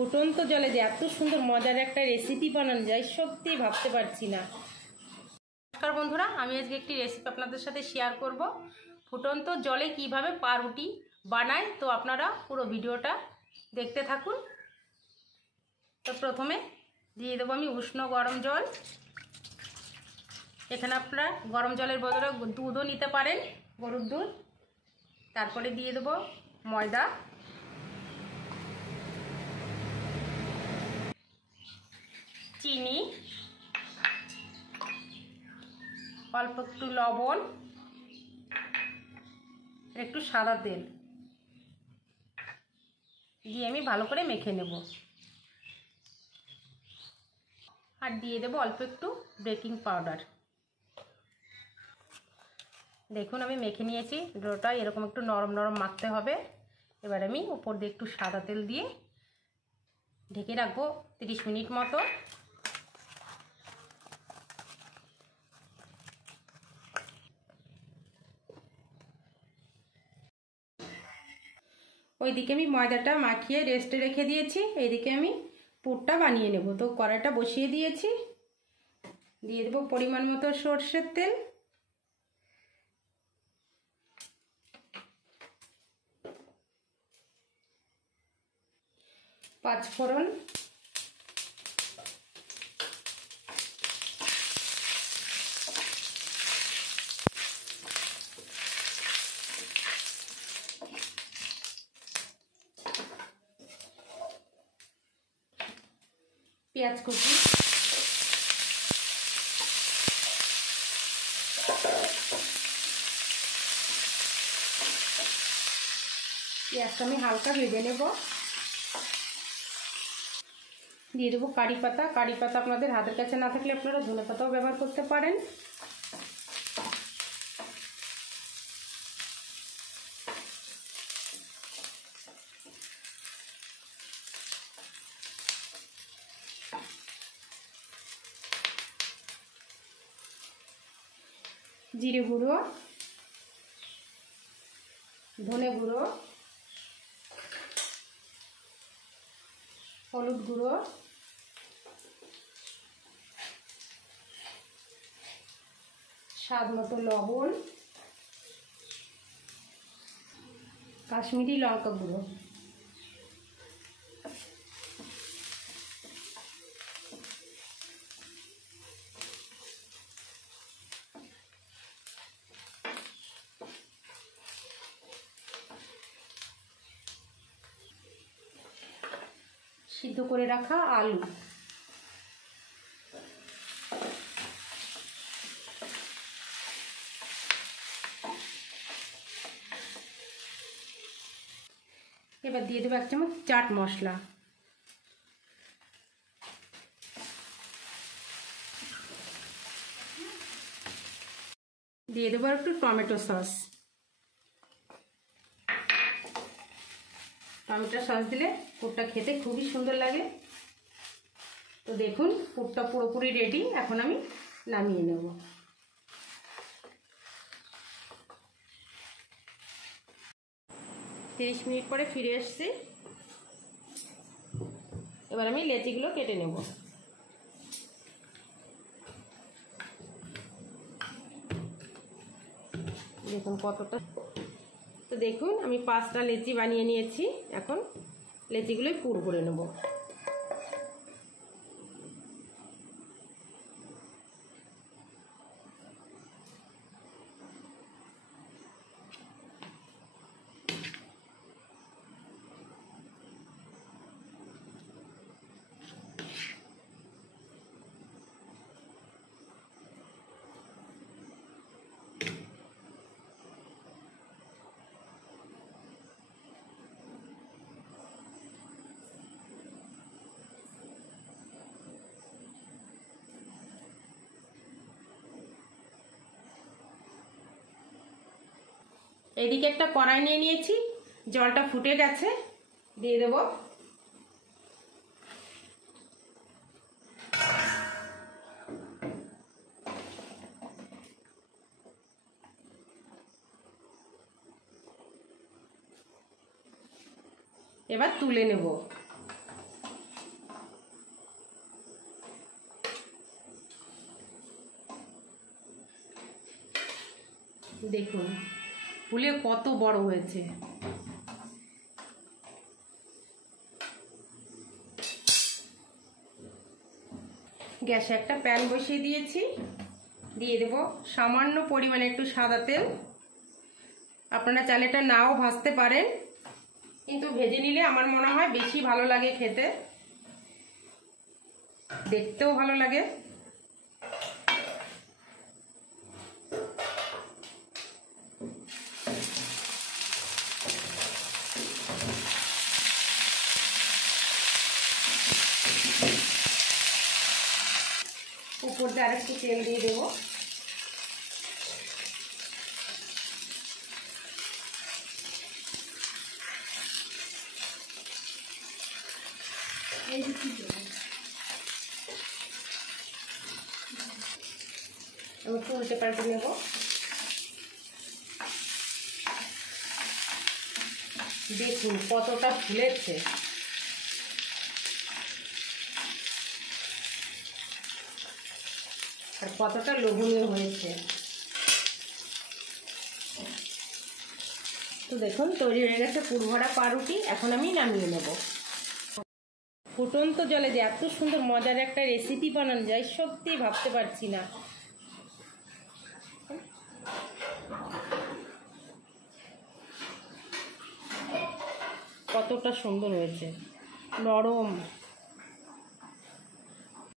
ফুটন্ত জলে যে এত সুন্দর মজার একটা রেসিপি বানানো যায় সত্যি ভাবতে পারছি না। নমস্কার বন্ধুরা, আমি আজকে একটি রেসিপি আপনাদের সাথে শেয়ার করব। ফুটন্ত জলে কিভাবে পাউরুটি বানায়, তো আপনারা পুরো ভিডিওটা দেখতে থাকুন। তো প্রথমে দিয়ে দেবো আমি উষ্ণ গরম জল। এখানে আপনারা গরম জলের বদলে দুধও নিতে পারেন, গরুর দুধ। তারপরে দিয়ে দেবো ময়দা, চিনি, অল্প একটু লবণ, একটু সাদা তেল দিয়ে আমি ভালো করে মেখে নেব। আর দিয়ে দেবো অল্প একটু বেকিং পাউডার। দেখুন আমি মেখে নিয়েছি, ডোটা এরকম একটু নরম নরম মাখতে হবে। এবার আমি উপর দিয়ে একটু সাদা তেল দিয়ে ঢেকে রাখবো 30 মিনিট মতো। ওইদিকে আমি ময়দাটা মাখিয়ে রেস্টে রেখে দিয়েছি, এইদিকে আমি পুরটা বানিয়ে নেব। তো কড়াইটা বসিয়ে দিয়েছি, দিয়ে দেবো পরিমাণ মতো সরষের তেল, পাঁচফোড়ন, পেঁয়াজ কুচি, পেঁয়াজটা আমি হালকা ভেজে নেব। দিয়ে দেবো কারি পাতা। কারি পাতা আপনাদের হাতের কাছে না থাকলে আপনারা ধনে পাতাও ব্যবহার করতে পারেন। জিরে গুঁড়ো, ধনে গুঁড়ো, হলুদ গুঁড়ো, স্বাদ মতো লবণ, কাশ্মীরি লঙ্কা গুঁড়ো। সিদ্ধ করে রাখা আলু, এবার দিয়ে দেবো 1 চামচ চাট মশলা, দিয়ে দেবো একটু টমেটো সস। টমেটো সস দিলে পুরটা খেতে খুবই সুন্দর লাগে। তো দেখুন পুরটা পুরোপুরি রেডি, এখন আমি নামিয়ে নেব। তিরিশ মিনিট পরে ফিরে এসেছি। এবার আমি লেচিগুলো কেটে নেব। দেখুন কতটা। তো দেখুন আমি 5টা লেচি বানিয়ে নিয়েছি। এখন লেচিগুলোই পুর করে নেব। এইদিকে একটা কড়াই নিয়ে নিয়েছি, জলটা ফুটে গেছে, দিয়ে দেব। এবার তুলে নেব। দেখুন ফুলে কত বড় হয়েছে। গ্যাসে একটা প্যান বসিয়ে দিয়েছি, দিয়ে দেব সামান্য পরিমাণে একটু সাদা তেল। আপনারা চাইলে এটা নাও ভাজতে পারেন, কিন্তু ভেজে নিলে আমার মনে হয় বেশি ভালো লাগে খেতে, দেখতেও ভালো লাগে। উপর দিয়ে আরেকটু তেল দিয়ে দেবো। আমি একটু উল্টে পাল্টে নেব। দেখুন কতটা ফুলেছে, আর কতটা লোভনীয় হয়েছে। তো দেখুন তৈরি হয়ে গেছে পুরভরা পাউরুটি। এখন আমি নামিয়ে নেব। ফুটন্ত জলে যে এত সুন্দর মজার একটা রেসিপি বানানো যায় সত্যি ভাবতে পারছি না। কতটা সুন্দর হয়েছে, নরম।